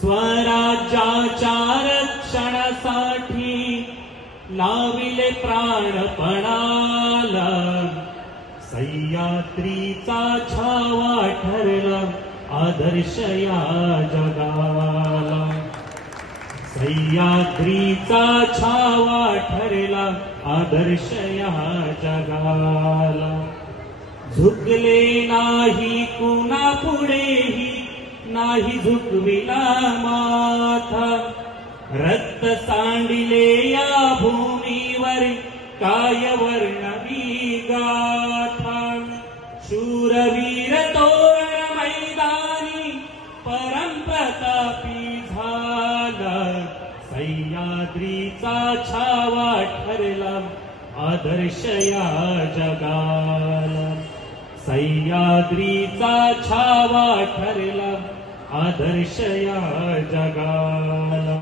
स्वराज्याच्या रक्षणासाठी लाविले प्राणपणाला सह्याद्रीचा छावा ठरला आदर्श या जगाला. सह्याद्रीचा छावा ठरला आदर्श या जगाला. झुकले नाही कुणा पुढेही नाही झुकविला माथा. रक्त सांडिले या भूमीवर काय वर्णवी गाथा. शूरवीर तोरण मैदानी परमप्रतापी झाला. सह्याद्रीचा छावा ठरला आदर्श या जगाला. सह्याद्रीचा छावा ठरला आदर्शया जगा